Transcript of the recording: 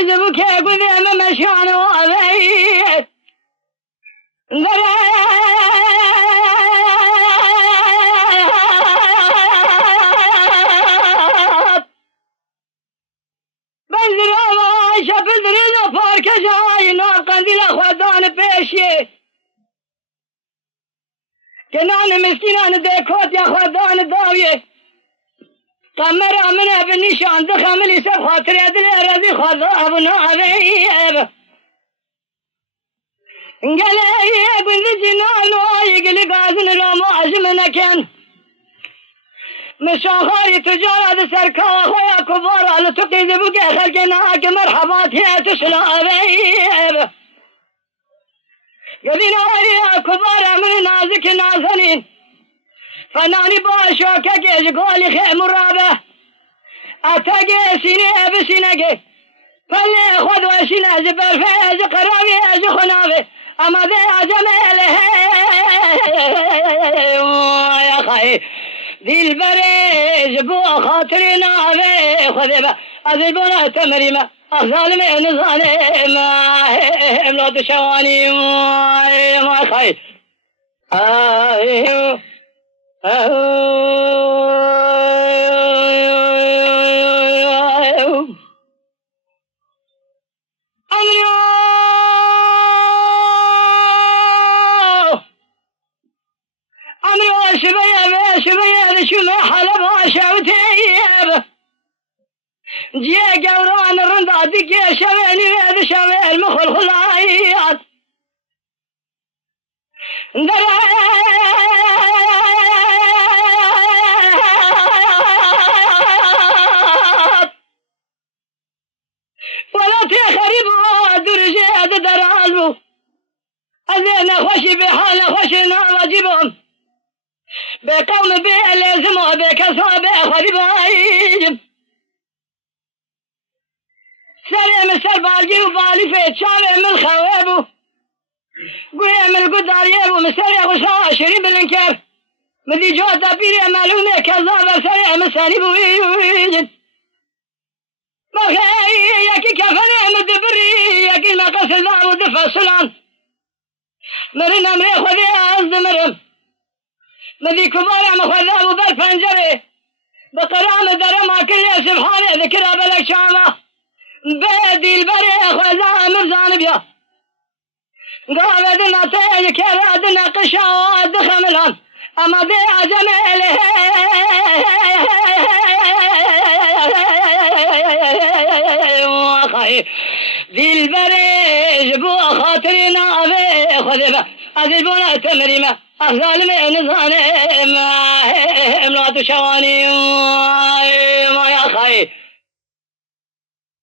يقذبك يقول أمام شان وأبيت بنزل عايشة بدري فارك جاي نار قنديل أخواتان بيشي كنان مسكينان ديكوت يا أخواتان داوية قمر من ابن نشان دخم لي سب خاطر يدل رضي خذا ابنا عليب قال يا ابن الجنان ويقل قازن لا معزمنا كان مشاخري تجارة سركا اخويا كبار على تقيد بقى خلقناك مرحبات يا تسلا بيب قال يا كبار من نازك نازنين فناني باشوكا جيش قولي خيم الرابع أتاقي سيني بسينك فاللي خذ وسينة زبر فيز قرابي زخنابي أما ذي عجمله يا خي ذي البريز بو خاطرنا بي خذبا أذبنا تمريما أظالمي نظالما لا تشواني ما خي شبيه شو ما حلبها شوتيب جي قوران الرندات دقي شبيني هذا شبيه المخل خلايات ولا تخربوا درجات درالبو أذينا خوشي بحالنا خوشنا واجبهم بقوم بيه لازموا بكسوا بأخذ بايب سليم سربالجي وبالي فيت شابه من خوابو قوية من القدار يبو مسرع وشاء شريب الانكار مذي جوة بيري معلومة كذابة سريع مساني بويجد مخي يكي كفني مدبري يكي مقص الدار ودفع السلام مرنا مري خذي أزد مرم مذي كبار مخذاب وبالفنجري بقرام درما كل سبحانه ذكرها بلك شامة بيدي البري خذا مرزان بيا قابدنا تيج كرادنا قشاوات خملهم أما ذي عجمله ذي البريج بو خاطرنا بي خذبا أذبنا تمريما الظالمين ظالم لا تشواني ما يا خي